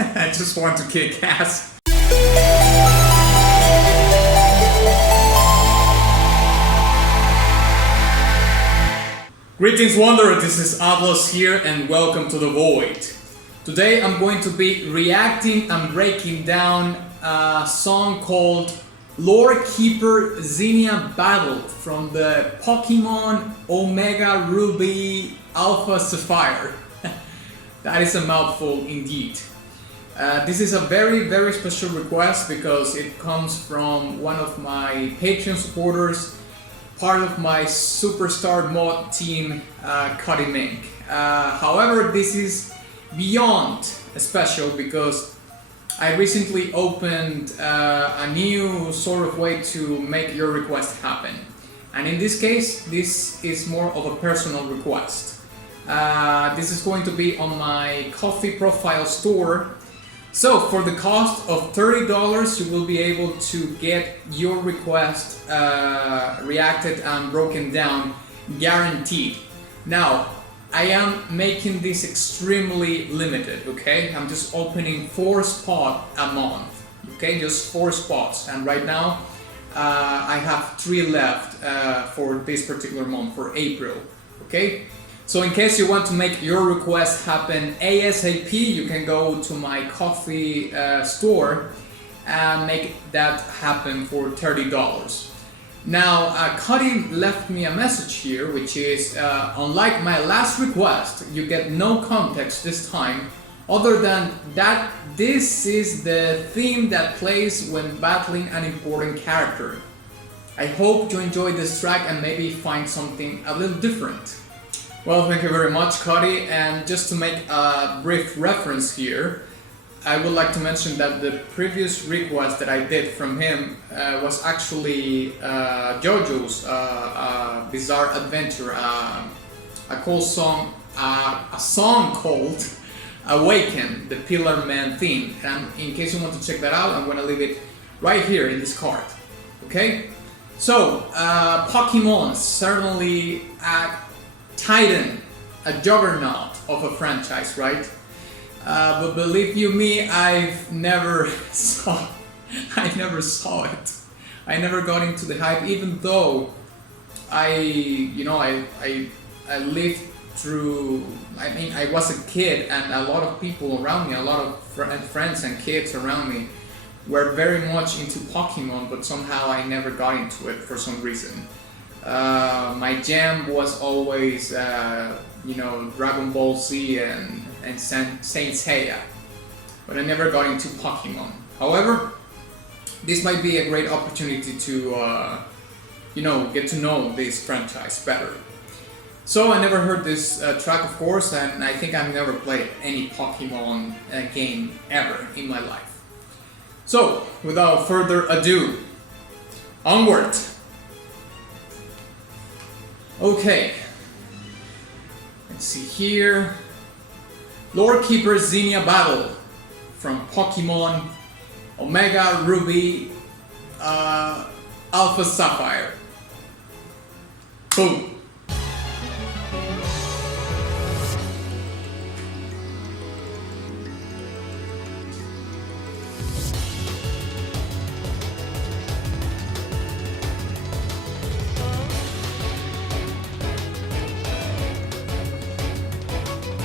I just want to kick ass. Greetings Wanderer, this is Atlas here and welcome to the Void. Today I'm going to be reacting and breaking down a song called Lorekeeper Zinnia Battle from the Pokemon Omega Ruby Alpha Sapphire. That is a mouthful indeed. This is a very special request because it comes from one of my Patreon supporters, part of my superstar mod team, Cuddy Mink. However, this is beyond special because I recently opened a new sort of way to make your request happen. And in this case, this is more of a personal request. This is going to be on my Ko-fi profile store. So for the cost of $30, you will be able to get your request reacted and broken down, guaranteed. Now, I am making this extremely limited, okay? I'm just opening 4 spots a month, okay? Just 4 spots. And right now, I have 3 left for this particular month, for April, okay? So in case you want to make your request happen ASAP, you can go to my Ko-fi store and make that happen for $30. Now, Cuddy left me a message here, which is, unlike my last request, you get no context this time, other than that this is the theme that plays when battling an important character. I hope you enjoy this track and maybe find something a little different. Well, thank you very much, Cuddy, and just to make a brief reference here, I would like to mention that the previous request that I did from him was actually JoJo's Bizarre Adventure, a cool song, a song called Awaken, the Pillar Man theme. And in case you want to check that out, I'm going to leave it right here in this card. Okay? So, Pokémon, certainly a titan, a juggernaut of a franchise, right? But believe you me, I never saw it. I never got into the hype, even though I lived through. I mean, I was a kid, and a lot of people around me, a lot of friends and kids around me, were very much into Pokemon, but somehow I never got into it for some reason. My jam was always, Dragon Ball Z and Saint Seiya, but I never got into Pokemon. However, this might be a great opportunity to, get to know this franchise better. So I never heard this track, of course, and I think I've never played any Pokemon game ever in my life. So, without further ado, onward! Okay, let's see here. Lorekeeper Zinnia Battle from Pokemon Omega Ruby Alpha Sapphire. Boom.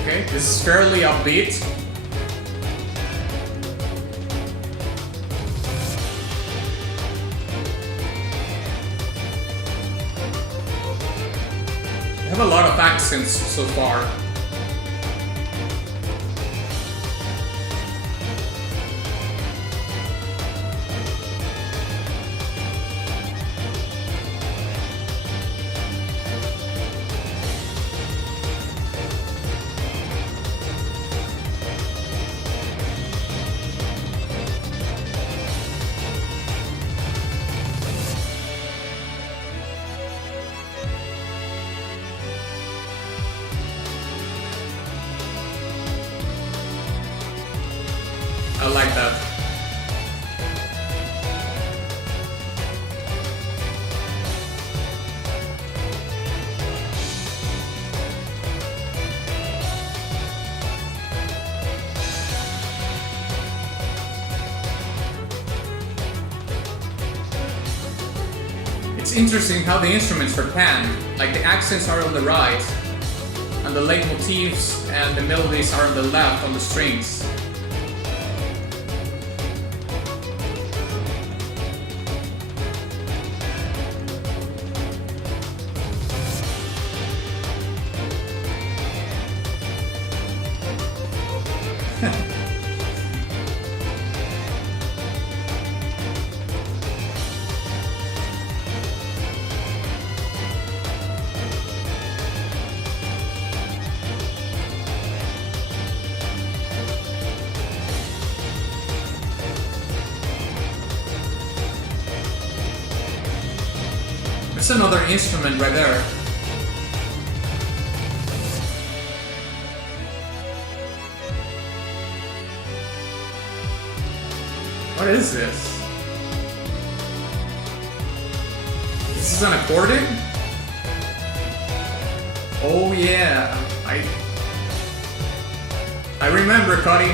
Okay, this is fairly upbeat. I have a lot of accents so far. I like that. It's interesting how the instruments are panned. Like the accents are on the right, and the leitmotifs and the melodies are on the left on the strings. It's another instrument right there. What is this? This is an accordion? Oh yeah, I remember, Cuddy.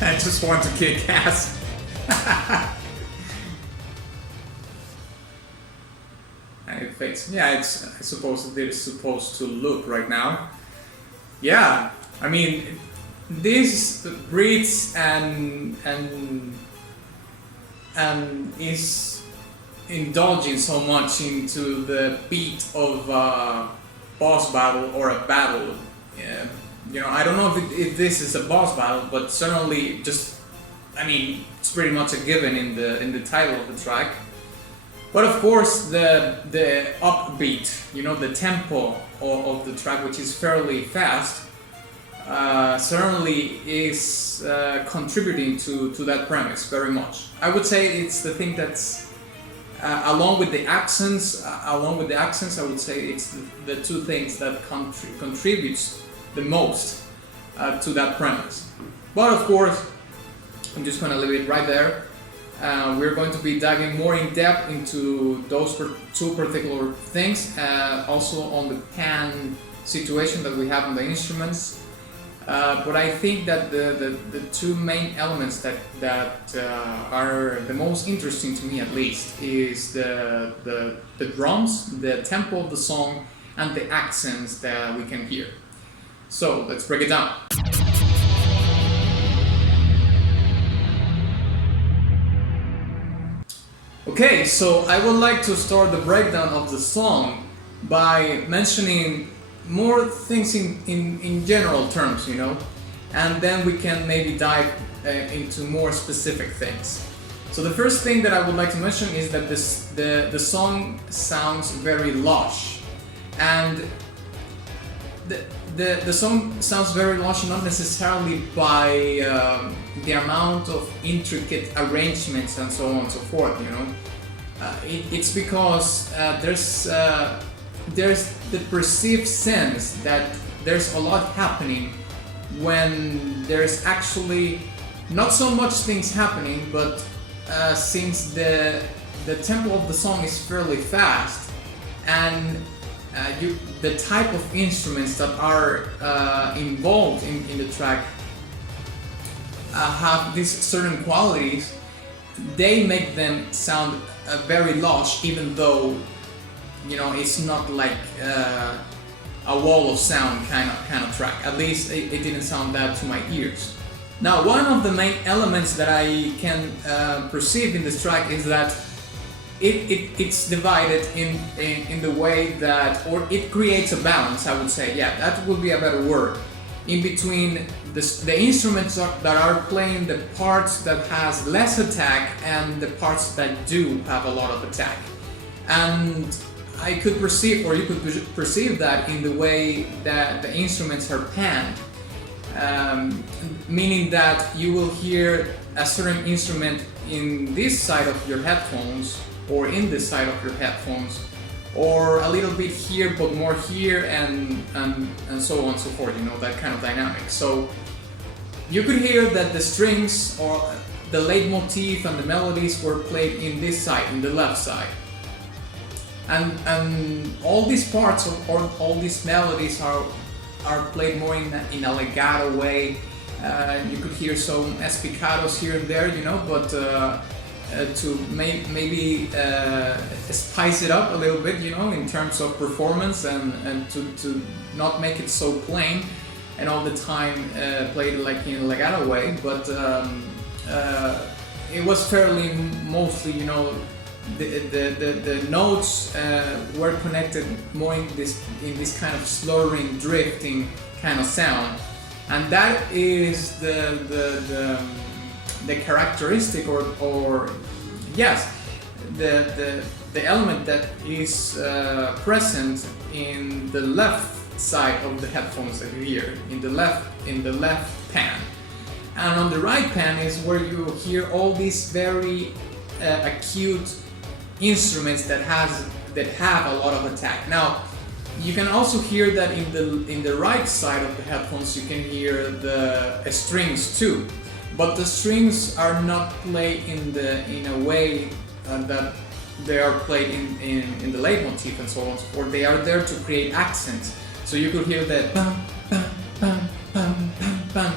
I just want to kick ass. And it fits. Yeah, I suppose it's supposed to look right now. Yeah, I mean, this breathes and is indulging so much into the beat of a boss battle or a battle. Yeah. You know, I don't know if this is a boss battle, but certainly just, I mean, it's pretty much a given in the title of the track. But of course, the upbeat, you know, the tempo of the track, which is fairly fast, certainly is contributing to that premise very much. I would say it's the thing that's along with the accents. I would say it's the two things that contributes the most to that premise. But of course, I'm just going to leave it right there. We're going to be diving more in depth into those two particular things, also on the pan situation that we have on the instruments. But I think that the two main elements that are the most interesting to me, at least, is the drums, the tempo of the song, and the accents that we can hear. So let's break it down. Okay, so I would like to start the breakdown of the song by mentioning more things in general terms, you know, and then we can maybe dive into more specific things. So the first thing that I would like to mention is that the song sounds very lush, and the song sounds very lush not necessarily by the amount of intricate arrangements and so on and so forth, you know. It's because there's the perceived sense that there's a lot happening when there's actually not so much things happening, but since the tempo of the song is fairly fast, and the type of instruments that are involved in the track have these certain qualities, they make them sound very lush, even though, you know, it's not like a wall of sound kind of track. At least it didn't sound that to my ears. Now, one of the main elements that I can perceive in this track is that it's divided in the way that, or it creates a balance, I would say. Yeah, that would be a better word. In between the instruments that are playing the parts that has less attack and the parts that do have a lot of attack. And I could perceive, or you could perceive that in the way that the instruments are panned. Meaning that you will hear a certain instrument in this side of your headphones, or in this side of your headphones, or a little bit here but more here, and so on and so forth, you know, that kind of dynamic. So you could hear that the strings or the leitmotif and the melodies were played in this side, in the left side. And all these parts or all these melodies are played more in a legato way. You could hear some spiccatos here and there, you know, but to maybe spice it up a little bit, you know, in terms of performance, and to not make it so plain and all the time played like in a legato way. But it was fairly mostly, you know, the notes were connected more in this kind of slurring, drifting kind of sound, and that is the characteristic, or yes, the element that is present in the left side of the headphones that you hear, in the left pan, and on the right pan is where you hear all these very acute instruments that have a lot of attack. Now, you can also hear that in the right side of the headphones you can hear the strings too, but the strings are not played in a way that they are played in the leitmotif and so on and so forth. They are there to create accents. So you could hear that bam, bam, bam, bam, bam, bam.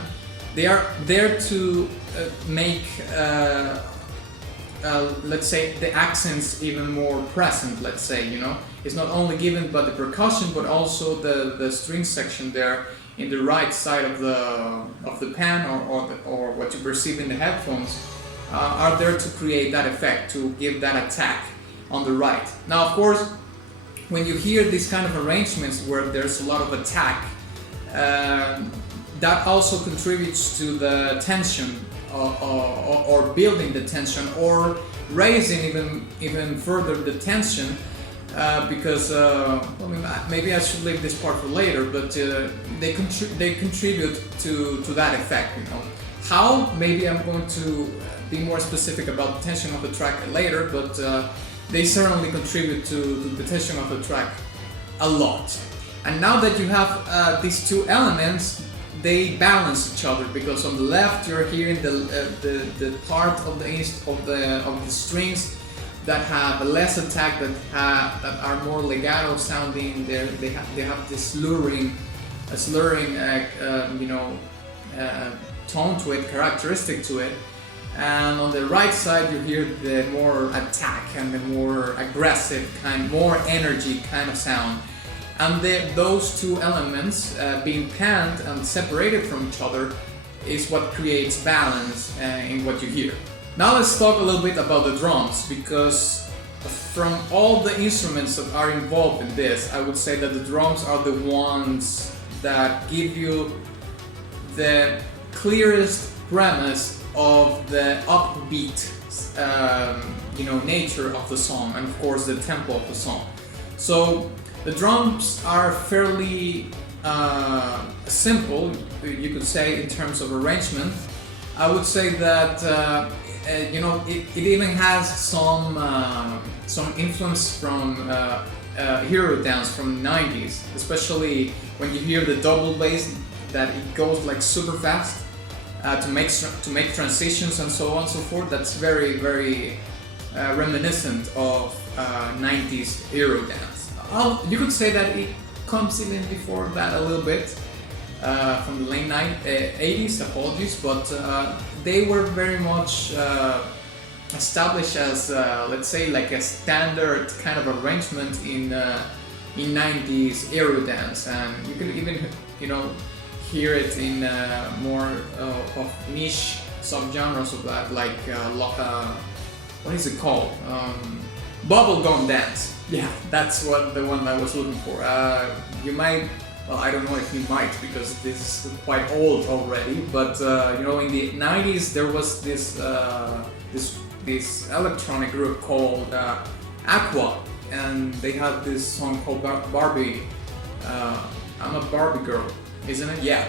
They are there to make let's say the accents even more present, let's say, you know. It's not only given by the percussion, but also the string section there in the right side of the pan, or what you perceive in the headphones, are there to create that effect, to give that attack on the right. Now, of course, when you hear these kind of arrangements where there's a lot of attack, that also contributes to the tension, or building the tension, or raising even further the tension, because maybe I should leave this part for later, but they contribute to that effect, you know. How? Maybe I'm going to be more specific about the tension of the track later, but they certainly contribute to the tension of the track a lot. And now that you have these two elements, they balance each other, because on the left you're hearing the part of the strings that have less attack, that are more legato sounding. They have this slurring tone to it, characteristic to it. And on the right side you hear the more attack and the more aggressive kind, more energy kind of sound. And those two elements being panned and separated from each other is what creates balance in what you hear. Now let's talk a little bit about the drums, because from all the instruments that are involved in this, I would say that the drums are the ones that give you the clearest premise of the upbeat nature of the song, and of course the tempo of the song. So the drums are fairly simple, you could say, in terms of arrangement. I would say that it even has some influence from Eurodance from the 90s, especially when you hear the double bass, that it goes like super fast to make transitions and so on and so forth. That's very, very reminiscent of 90s Eurodance. You could say that it comes even before that a little bit, from the late 80s, apologies, but they were very much established as, let's say, like a standard kind of arrangement in 90s Eurodance, and you could even, hear it in more of niche subgenres of that, like what is it called? Bubblegum Dance. Yeah, that's what the one I was looking for. You might, well, I don't know if you might because this is quite old already. But you know, in the 90s there was this electronic group called Aqua, and they had this song called Barbie. I'm a Barbie girl, isn't it? Yeah.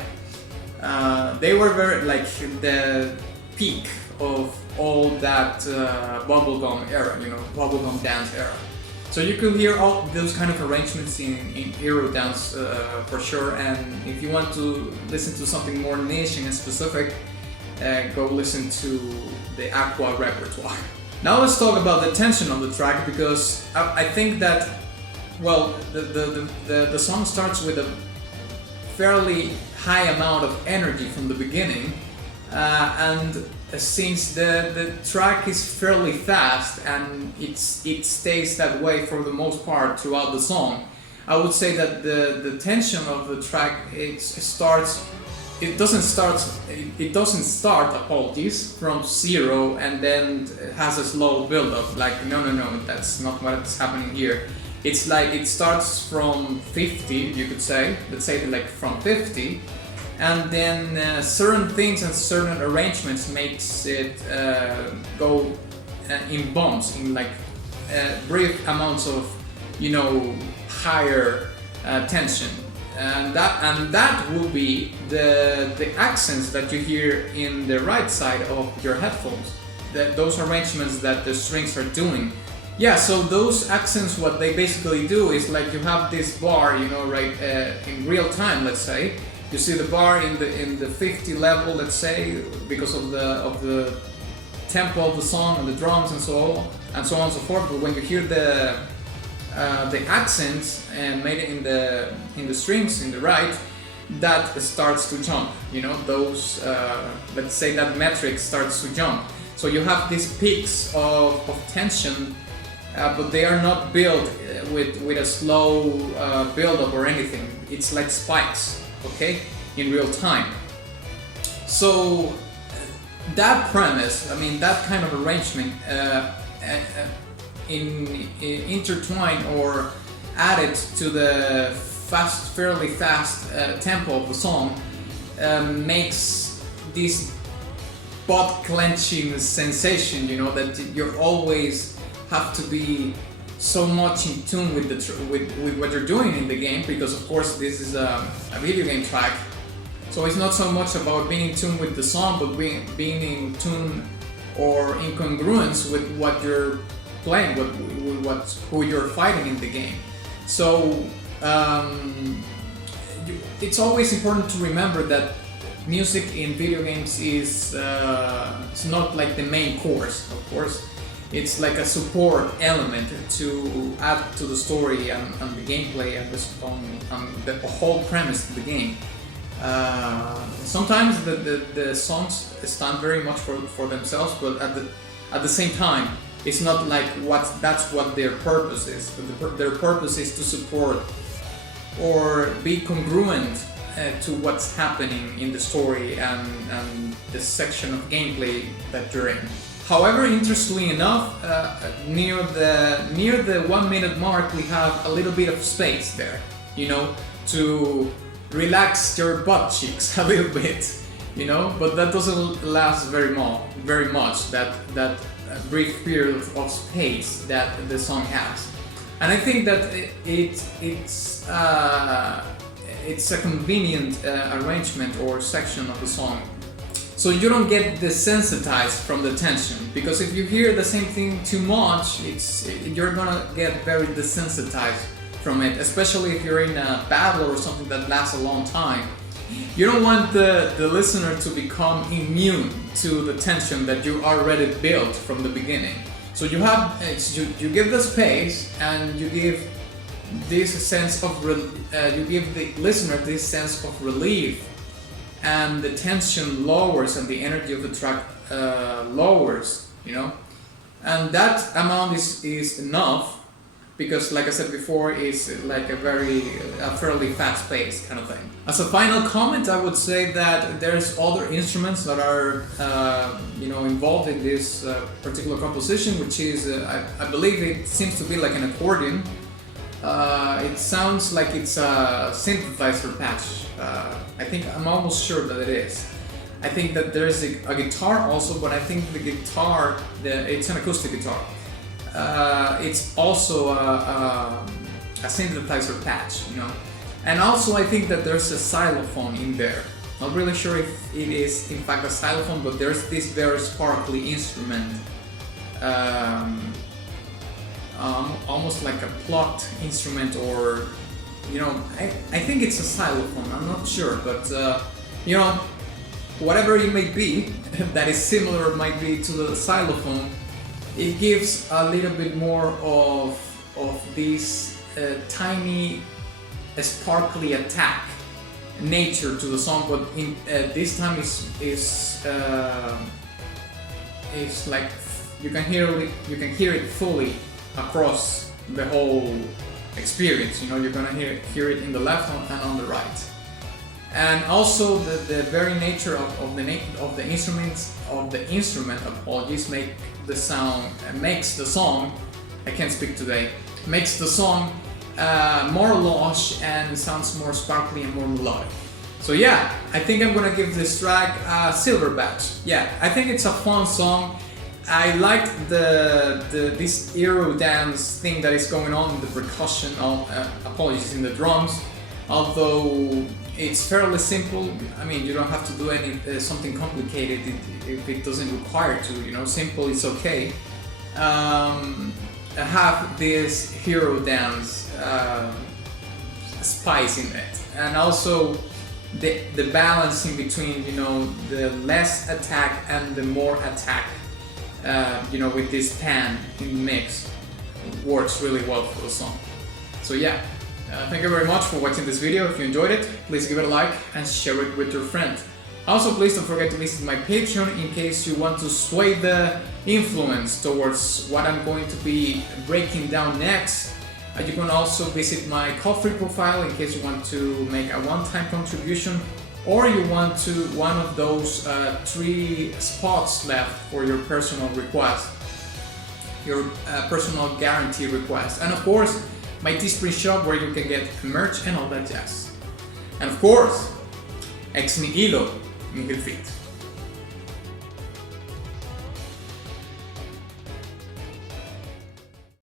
They were very like the peak of all that bubblegum era, you know, bubblegum dance era. So you could hear all those kind of arrangements in Eurodance for sure. And if you want to listen to something more niche and specific, go listen to the Aqua repertoire. Now let's talk about the tension of the track, because I think that, well, the song starts with a fairly high amount of energy from the beginning, and since the track is fairly fast and it stays that way for the most part throughout the song, I would say that the tension of the track it doesn't start, apologies, from zero and then has a slow build up. Like no, that's not what's happening here. It's like it starts from 50, you could say, let's say like from 50, and then certain things and certain arrangements makes it go in bumps, in like brief amounts of, you know, higher tension, and that will be the accents that you hear in the right side of your headphones, those arrangements that the strings are doing. Yeah, so those accents, what they basically do is like you have this bar, you know, right, in real time, let's say. You see the bar in the 50 level, let's say, because of the tempo of the song and the drums and so on and so forth. But when you hear the accents and made it in the strings in the right, that starts to jump. You know, those let's say that metric starts to jump. So you have these peaks of tension. But they are not built with a slow build-up or anything. It's like spikes, okay, in real time. So that premise, I mean, that kind of arrangement, intertwined or added to the fairly fast tempo of the song, makes this butt-clenching sensation. You know, that you're always have to be so much in tune with with what you're doing in the game, because of course this is a video game track. So it's not so much about being in tune with the song, but being in tune or in congruence with what you're playing, with who you're fighting in the game. So it's always important to remember that music in video games is it's not like the main course, of course. It's like a support element to add to the story and the gameplay and the whole premise of the game. Sometimes the songs stand very much for themselves, but at the same time, it's not like that's what their purpose is. Their purpose is to support or be congruent to what's happening in the story and the section of gameplay that you're in. However, interestingly enough, near the 1 minute mark, we have a little bit of space there, you know, to relax your butt cheeks a little bit, you know. But that doesn't last very much. That brief period of space that the song has, and I think that it's a convenient arrangement or section of the song. So you don't get desensitized from the tension, because if you hear the same thing too much, you're gonna get very desensitized from it, especially if you're in a battle or something that lasts a long time. You don't want the listener to become immune to the tension that you already built from the beginning. So you give the space, and you give this sense of you give the listener this sense of relief, and the tension lowers and the energy of the track lowers, you know, and that amount is enough because like I said before, it's like a fairly fast pace kind of thing. As a final comment, I would say that there's other instruments that are involved in this particular composition, which is I believe it seems to be like an accordion. It sounds like it's a synthesizer patch. I'm almost sure that it is. I think that there's a guitar also, but I think the guitar, it's an acoustic guitar. It's also a synthesizer patch, And also I think that there's a xylophone in there. Not really sure if it is in fact a xylophone, but there's this very sparkly instrument. Almost like a plucked instrument, or I think it's a xylophone, I'm not sure, but whatever it may be that is similar might be to the xylophone, it gives a little bit more of this tiny sparkly attack nature to the song, but in this time is like you can hear it fully across the whole experience. You're gonna hear it in the left and on the right. And also the very nature of the instrument, apologies, makes the song, I can't speak today, makes the song more lush and sounds more sparkly and more melodic. So yeah, I think I'm gonna give this track a silver badge. Yeah, I think it's a fun song. I liked this Eurodance thing that is going on in the percussion, apologies, in the drums. Although it's fairly simple. I mean, you don't have to do something complicated if it doesn't require to. Simple is okay. Have this Eurodance spice in it, and also the balance in between, the less attack and the more attack. With this pan in the mix, works really well for the song. So yeah, thank you very much for watching this video. If you enjoyed it, please give it a like and share it with your friends. Also, please don't forget to visit my Patreon in case you want to sway the influence towards what I'm going to be breaking down next. You can also visit my Ko-fi profile in case you want to make a one-time contribution, or you want to one of those 3 spots left for your personal request, your personal guarantee request. And of course, my Teespring shop where you can get merch and all that jazz. And of course, ex nihilo nihil fit.